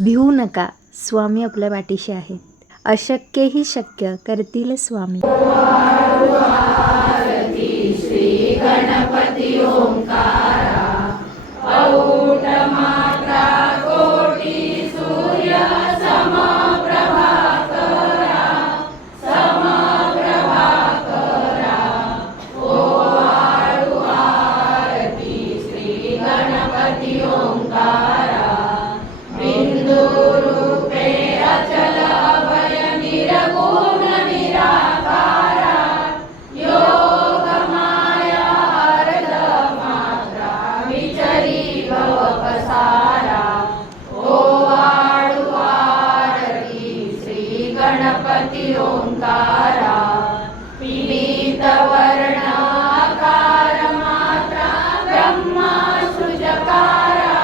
भिवू नका, स्वामी आपल्या पाठीशी आहेत. अशक्यही शक्य करतील स्वामी. श्री गणपती ओंकारा, औट मात्रा कोटी सूर्य समप्रभा करा, समप्रभा करा. ओवाळू आरती श्री गणपती ओंकारा, बिंदू रूपे अचल अभय निर्गुण निराकारा, योग माया अर्ध मात्रा विचरी भव पसारा. ओवाळू आरती श्री गणपती ओंकारा, पीत वर्ण आकार मात्रा ब्रह्मा सृजकारा,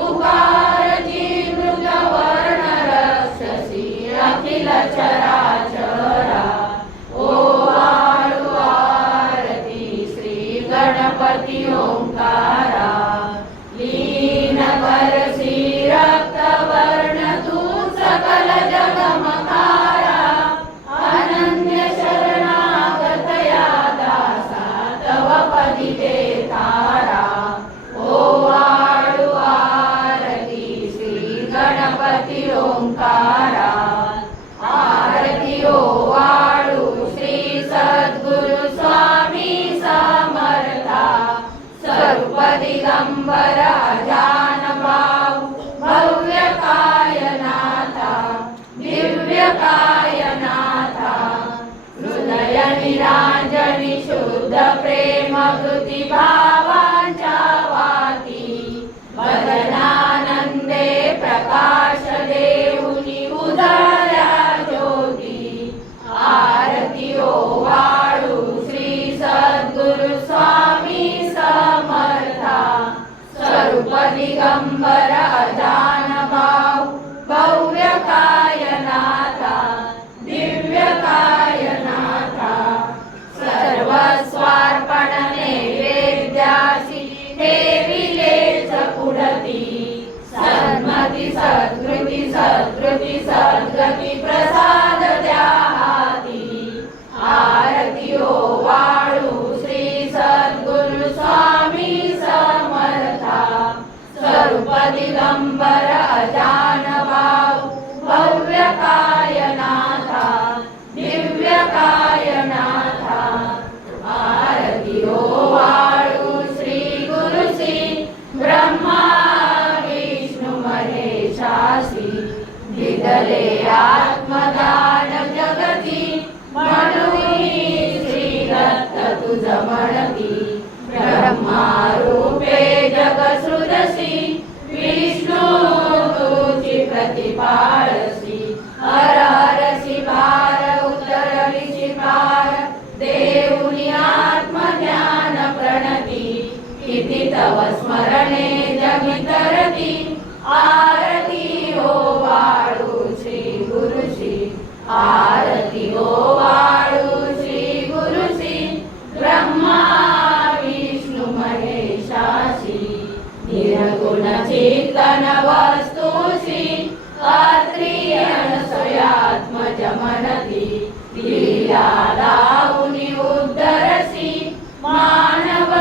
उकार जीवृत वर्ण रक्षसी अखिल चराचरा. ओवाळू आरती श्री गणपती ओंकारा, लीन करसी रक्त वर्ण तू सकल जगमकारा, अनन्य शरणागत या दासा तव पदी तारा. ओवाळू आरती श्री गणपती ओंकारा, आरती ओवाळू श्री सद्गुरु स्वामी समर्था, स्वरूप दिगंबर अजान भाऊ भव्य कायनाथा, दिव्य कायनाथा. हृदय निरांजनी शुद्ध प्रेम वृत्ती भावांच्या वाती, वदनानंदे प्रकाश देऊनी उजळल्या ज्योती. आरती ओवाळू श्री सद्गुरु स्वामी समर्था, स्वरूप दिगंबर अजान भाऊ भव्य कायनाथा, दिव्य कायनाथा. सर्वस्वार्पण नैवेद्यासी ठेविलेच पुढती, सन्मती सद्गती सद्गती सद्गती प्रसाद द्या हाती. आरती ओवाळू श्री सद्गुरु स्वामी समर्था, स्वरूप दिगंबर अजान भाऊ भव्य कायनाथा, दिव्य कायनाथा. आरती ओवाळू श्री गुरुसी ब्रह्मा विष्णू महेशासी, दिदले आत्मदान जगती, म्हणून श्री दत्त तुझ म्हणती. ब्रह्मा रूपे जग सृजसी, विष्णू तुझी प्रतिपाळसी. हर हरसी भार उतरलीची भार, देऊनी आत्मज्ञान प्रणती. किती तव स्मरणे जगितरती, आरती ओवाळू श्री गुरुशी. आरती ओवाळू श्री गुरुशी, ब्रह्मा विष्णू महेशासी. निर्गुण चिंतन वस्तुशी, अत्रियन स्वयात्मज मनती. लीला लावुनी उद्धरसी, मानव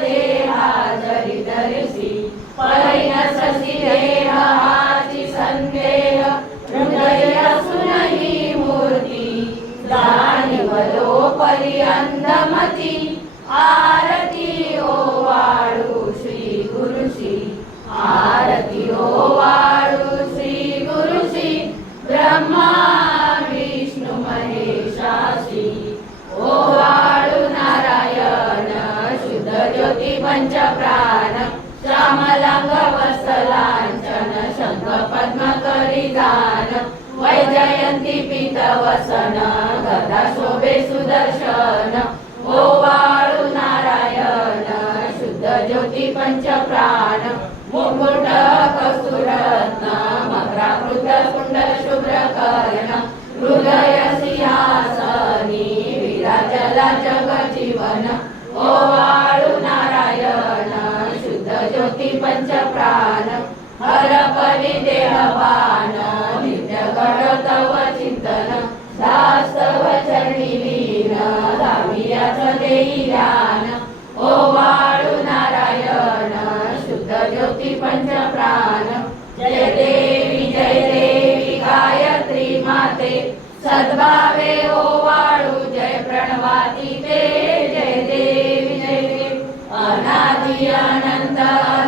देहा जरी धरसी. परिणससी देहाची संदेह, हृदय असूनही मूर्ती. जाणीवलो परी अंधमती, आरती ओवाळू श्री गुरुशी. आरती ओवाळू श्री गुरुशी, ब्रह्मा विष्णू महेशासी. ओवाळू नारायण शुद्ध ज्योती पंच प्राण, श्यामलांग वत्सलांचन शंख पद्म करी गान. वैजयंती पीत वसन, गदा शोभे सुदर्शन. ओवाळू नारायण शुद्ध ज्योती पंच प्राण, मुकुट कस्तुरत्न मकराकृत कुंडल शुभ्र कर्ण. हृदय सिंहासनी विराजला जग जीवन. ओवाळू नारायण शुद्ध ज्योती पंच प्राण, हर केवली देहभान नित्य घडतव चिंतन शास्तव चरणी लीन धामियाच देई ध्यान ओवाळू नारायण शुद्ध ज्योती पंचप्राण जय देवी गायत्री माते सद्भावे ओवाळू जय प्रणवातीते जय देवी अनादि अनंत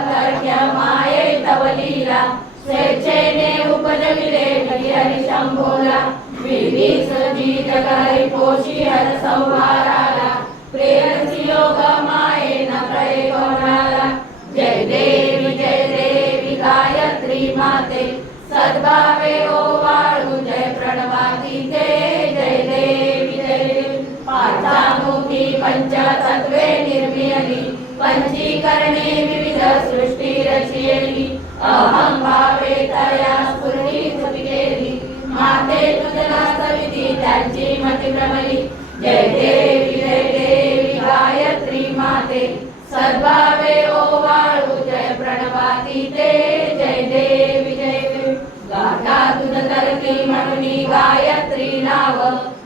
तर्क्य माये तव लीला स्वेच्छेने उपजविले हरी शंभोला विधीस जीत करी पोषी हर संहाराला प्रेयसी योग माये न प्रये कोणाला जय देवी गायत्री माते सद्भावे ओवाळू जय प्रणवातीते जय देवी पार्थामुखी पंचतत्वे निर्मियली पंचीकरणे विविध सृष्टी रचियली अहं भावे तया स्फुरणी स्तुती केली माते तुझला सविती त्यांची मती भ्रमली जय देवी गायत्री माते सद्भावे ओवाळू जय प्रणवातीते जय देवी गाथा तुझ तरती म्हणून गायत्री नाव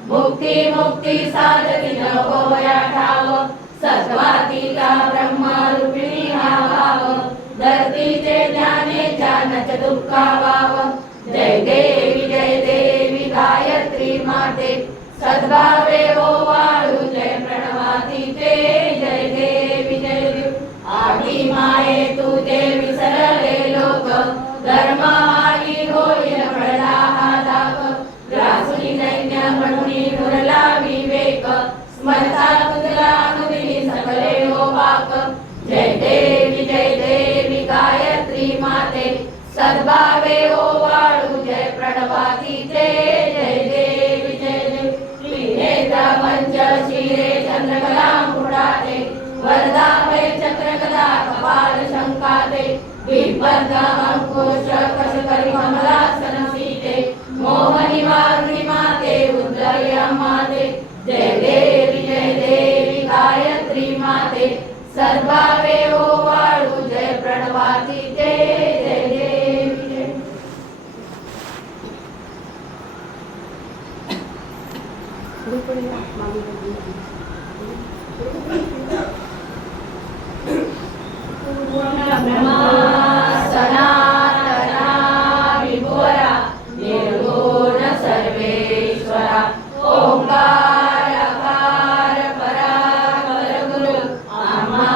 मुक्ती साधती न होया ठाव सत्वातीता ब्रह्मरूपिणी हा भाव धरतीचे ज्ञाने जानच दुःखाभाव जय देवी गायत्री माते सद्भावे ओवाळू जय प्रणवातीते जय देवी आठी माये तू देवी सरले लोक धर्म आली होईल पडला हा दाप ग्रासुनी दैन्य म्हणून मुरला विवेक स्मरता तुझला अनुदिनी सकले हो बाप जय देवी गायत्री माते सद्भावे ओवाळू जय प्रणवातीते जय देवी त्रिनेत्र पंच शिरे चंद्रकला मुकुटाते वरदा वै चक्रगदा कपाल शंकाते विपद अंकुश कशकरी कमलासन सीते मोहनी वारुणी माते उद्रय माते जय देवी गायत्री माते सद्भावे ओवाळू जय प्रणवातीते जय देवी ब्रह्मा सनातना विभुरा निर्गुण सर्वेश्वरा ओंकार अकार पराकर गुरु आम्हा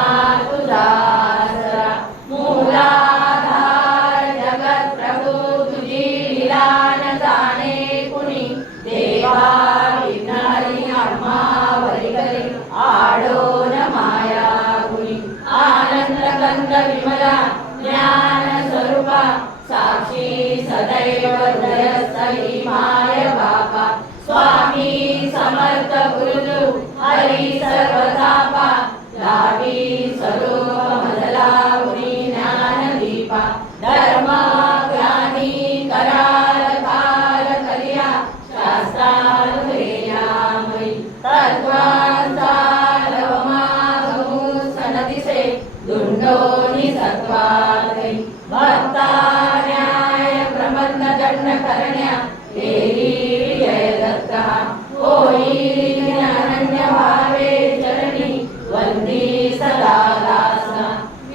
तुझा आसरा मूलाधार जगत प्रभू तुझी लीला न जाणे कुणी देवा विघ्नहरी आम्हा वरिकरी आडोन माया गुणी आनंद कंद विमला ज्ञान स्वरूपा साक्षी सदैव हृदयस्थली माय बापा स्वामी समर्थ गुरु हरी सर्वतापा लाभी स्वरूप मधला गुणी ज्ञान दीपा धर्म ज्ञानी कराल काल कलिया शास्त्रानुयामयी तत्वांचा सनदिसे दुंडोनी सत्वादई भक्ता न्याय प्रबंध दंड करण्या देवी विजय दत्ता होई अनन्य भावे चरणी वंदी सदा दासा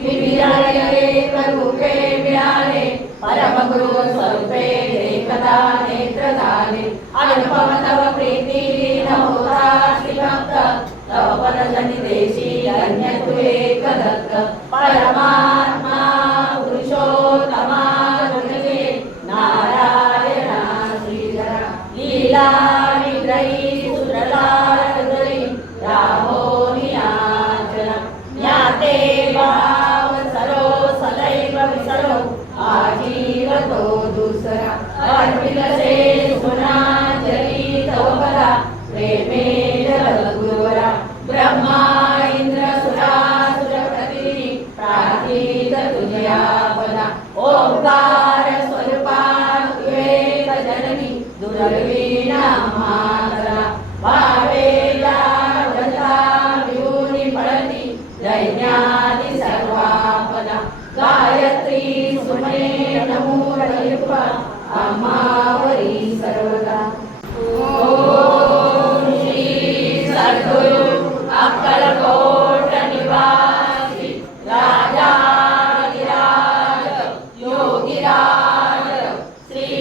विविध रूपे मिळाले परमगुरु स्वरूपे एकदा नेत्र झाले अनुपम तव प्रीती लीन होता श्रीभक्त तव पदजनी देशी अन्य तू एक दत्त परमात्मा पुरुषोत्तमा गुणगे नारायणा श्रीधरा लीला विग्रही सुरलाल हृदयी राहो नियाचना ज्ञाते भाव सरो सदैव विसरो आजीव तो दुसरा अर्पितसे सुनांजली तव पदा प्रेमे जगद्गुरुवरा ब्रह्मा इंद्र सुरासुर प्रतिनिधी प्रार्थित तुझ्या पदा ओंकार स्वरूपा विवेक जननी दुर्वीणा मातरा भावे जागता विहुनी पळती दैन्यादी सर्वापदा गायत्री सुमने नमो कृपा आम्हावरी सर्वदा. ओम श्री सद्गुरु अक्कलकोट निवासी राजाधिराज योगीराज श्री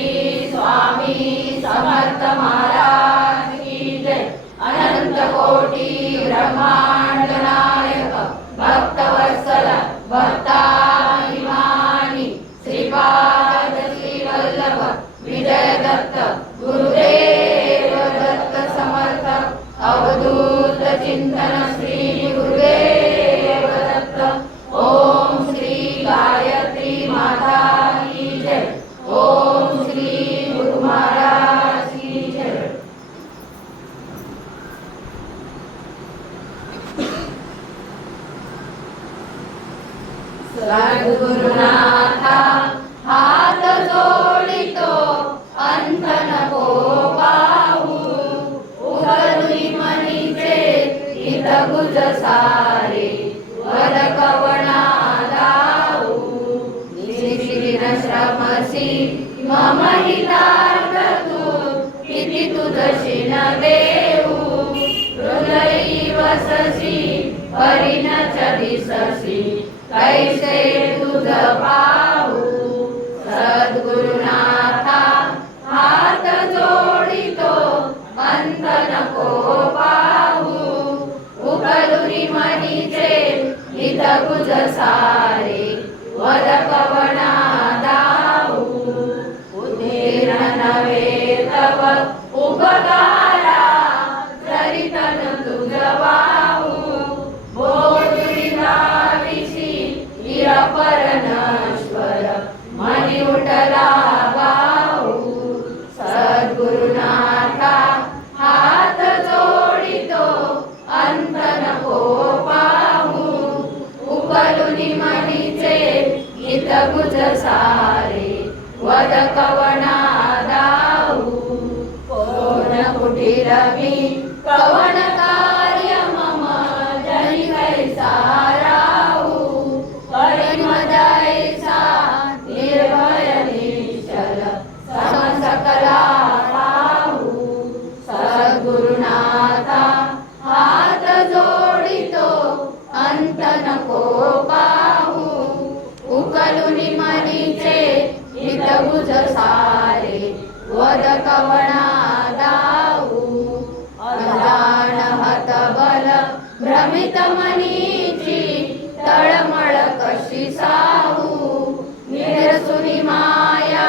स्वामी समर्थ महाराज की जय. अनंत कोटी ब्रह्मांड नायक भक्तवत्सल भक्ताभिमानी श्रीपाद श्री वल्लभ विजय दत्त गुरुदेव दत्त समर्थ अवधूत चिंतन श्री गुरुदेव दत्त. ओम श्री गायत्री माता की जय. ओम श्री गुरु महाराज की जय. सद्गुरुनाथा हात जोडितो अंत नको पाहू. उघडुनी मनीचे हित गुज सारे वद कवना दाऊ. निशिन श्रमसी मम हितार्थ तू किती तुझशी न देऊ. हृदयी वससी परिणच दिससी कैसे तुझ पाहू. सद्गुरुनाथा हात जोडितो अंत नको पाहू. उकलुनी मनीचे हित गुज सारे वद कवना दाऊ. उदीर्ण नव्हे तव उपकारा चरितन तुझ वाहू. बोधुरी नाविसी परनश्वर मनी उठला गाऊ. सद्गुरुनाथा हात जोडितो अंत नको पाहू. उकलुनी मनीचे हित गुज सारे वद कवना दाऊ. कोण कुटीर मी कवन कार्य मम जनी कैसा राहू. परिमदयसा निर्भय निश्चल समसकला पाहू. सद्गुरुनाथा हात जोडितो अंत नको पाहू. उकलुनी मनीचे हित गुज सारे वद कवना दाऊ. अजान हतबल भ्रमित मनीची तळमळ कशी साहू. निरसुनी माया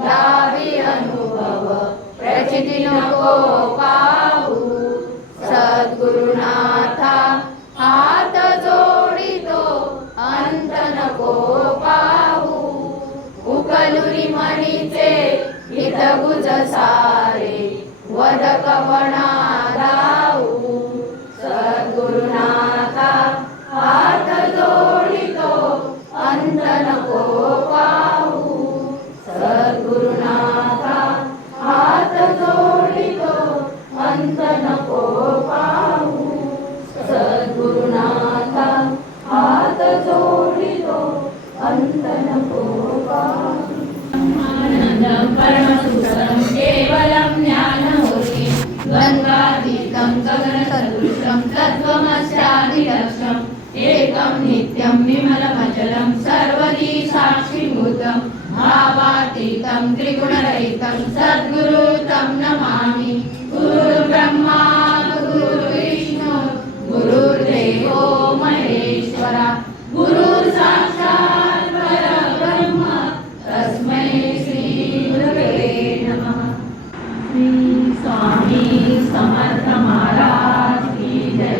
लावी अनुभव प्रचिती नको पाहू. सद्गुरुनाथा हात जोडितो अंत नको पाहू. उकलुनी मनीचे हित गुज सारे वद कवना दाऊ. सद्गुरुनाथा हात जोडितो अंत नको पाहू. सद्गुरुनाथा हात जोडितो अंत नको पाहू. सद्गुरुनाथा हात जोडितो अंत नको पाहू. आनंदं परमसुखदं केवलं ज्ञानहोती. द्वन्द्वातीतं गगनसदृशं तत्त्वमस्यादिलक्ष्यम्. एकं नित्यं विमलमचलं सर्वदी साक्षीभूतं. भावातीतं त्रिगुणरहितं सद्गुरु तं नमामि. गुरुर्ब्रह्मा गुरुर्विष्णु गुरुर्देवो महेश्वरा. गुरुर्साक्षात् परब्रह्म तस्मै श्री गुरवे नमः. श्री स्वामी समर्थ महाराज की जय.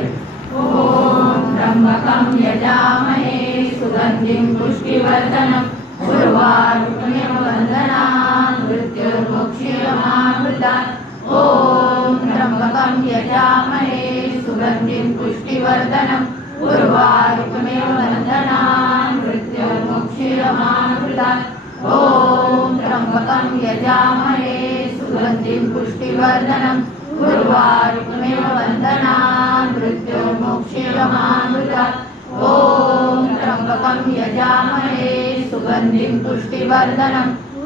ओम त्र्यंबकं यजामहे सुगंधिं पुष्टिवर्धनम्. उर्वारुकमिव बन्धनान् मृत्युर्मुक्षीयमामृतात्. ओम त्र्यंबकं यजामहे सुगंधिं पुष्टिवर्धनम्. उर्वारुकमिव बन्धनान् मृत्युर्मुक्षीयमामृतात्. ओम त्र्यंबकं यजामहे सुगंधिं पुष्टिवर्धनम्. उर्वारुकमिव बन्धनान् मृत्युर्मुक्षीयमामृतात्. ओम त्र्यंबकं यजामहे सुगंधिं पुष्टिवर्धनम्.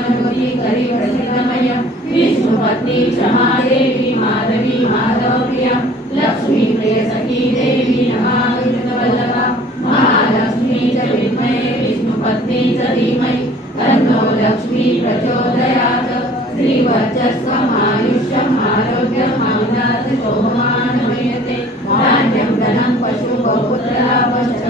सर्वनोती करी प्रसिद्धमय विष्णुपत्नी क्षमादेवी माधवी माधवप्रिया लक्ष्मी प्रिय सखी देवी नमामृतवल्लभा महालक्ष्मी च विद्महे विष्णुपत्नी च धीमहि तन्नो लक्ष्मी प्रचोदयात् श्रीवर्चस्वम् आयुष्यम् आरोग्यम् अमृतशोभमानमयते धान्यं धनं पशु बहुपुत्रलाभश्च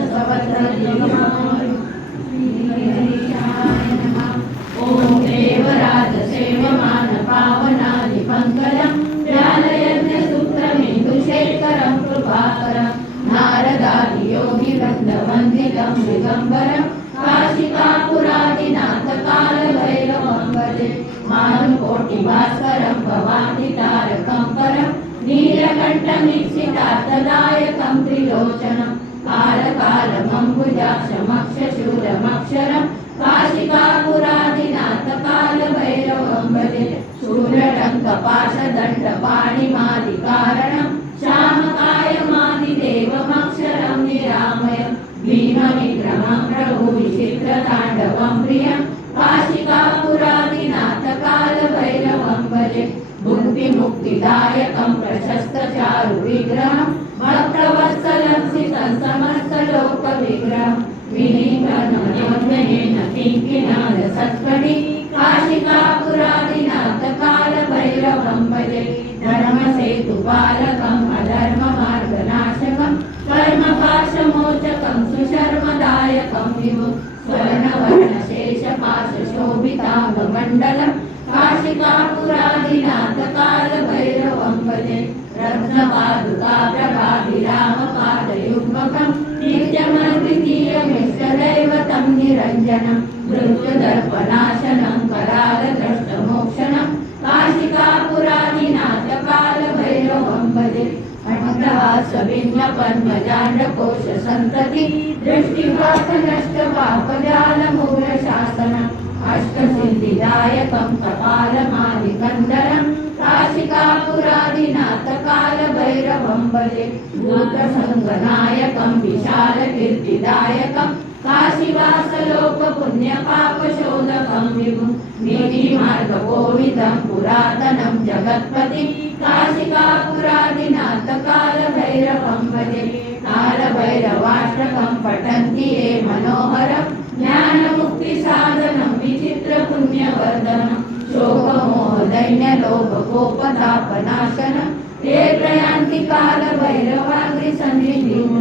ॐ देवराज सेवमान पावनादिपङ्कजं ज्ञानयज्ञसूत्रमिन्दुशेखरं कृपाकरं नारदादियोगिवृन्दवन्दितं दिगम्बरं काशिकापुरादिनाथकालभैरवं भजे मारुकोटिभास्करं भवादितारकं परं नीलकण्ठमीक्षितार्थदायकं त्रिलोचनं कालकालमम्बुजाक्षमक्षशूलमक्षरं काशिकापुरादिनाथकालभैरवं भजे शूलटङ्कपाशदण्डपाणिमादिकारणं श्यामकायमादिदेवमक्षरं निरामयं भीमविक्रमं प्रभुविचित्रताण्डवं प्रियं काशिकापुरादिनाथकालभैरवं भजे भुक्तिमुक्तिदायकं प्रशस्तचारुविग्रहं भक्तवत्सलं सितं समस्तलोकविग्रहं विनीतनयोन्मयेन किङ्किणादसत्कटि काशिकापुरादिनाथकालभैरवं भजे धर्मसेतुपालकम् अधर्ममार्गनाशकं कर्मपाशमोचकं सुशर्मदायकं विभुं स्वर्णवर्णशेषपाशशोभिताङ्गमण्डलं काशिकापुरादिनाथकालभैरवं भजे रत्नपादुकाप्रभाभिरामपादयुग्मकं नित्यमद्वितीयमिष्टदैवतं निरञ्जनं मृत्युदर्पनाशनं करालद्रष्टमोक्षणं काशिकापुरादिनाथकालभैरवं भजे अट्टहासभिन्नपद्मजाण्डकोशसन्तति दृष्टिपापनष्टपापजालमूलशासनम् अष्टसिद्धिदायकं कपालमादिकन्दरं काशिकापुरादिनाथकालभैरवं भजे भूतसङ्गनायकं विशालकीर्तिदायकं काशीवासलोकपुण्यपापशोधकं विभुं नीतिमार्गकोविदं पुरातनं जगत्पतिं काशिकापुरादिनाथकालभैरवं भजे कालभैरवाष्टकं पठन्ति ये मनोहरं ज्ञानमुक्तिसाधनं विचित्रपुण्यवर्धनं शोकमोहदैन्यलोभकोपतापनाशनं ते प्रयान्ति कालभैरवाग्निसन्निधिं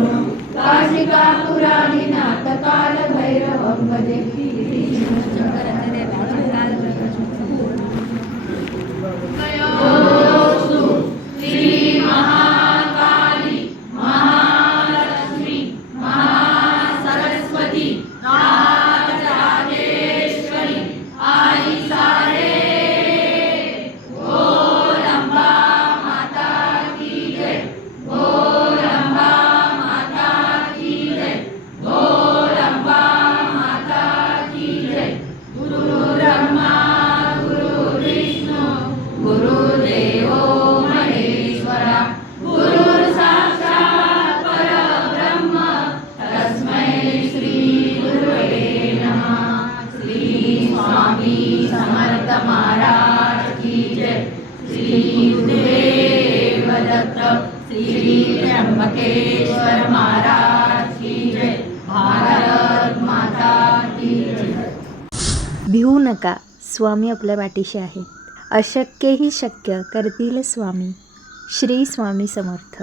काशिकापुरादिनाथकालभैरवं भजे नमोस्तु श्रीमहाकाली महालक्ष्मी महासरस्वती राजराजेश्वरी आई सारे बोल अम्बा माता की जय बोल अम्बा माता की जय बोल अम्बा माता की जय गुरुर्ब्रह्मा गुरुर्विष्णु गुरुदेवो महेश्वरा गुरुर्साक्षात् परब्रह्म तस्मै श्री गुरुवे नमः श्री स्वामी समर्थ महाराज की जय श्री गुरुदेव दत्त श्री त्र्यंबकेश्वर महाराज की जय भारत माता की जय भिवू नका, स्वामी आपल्या पाठीशी आहेत. अशक्यही शक्य करतील स्वामी. श्री स्वामी समर्थ.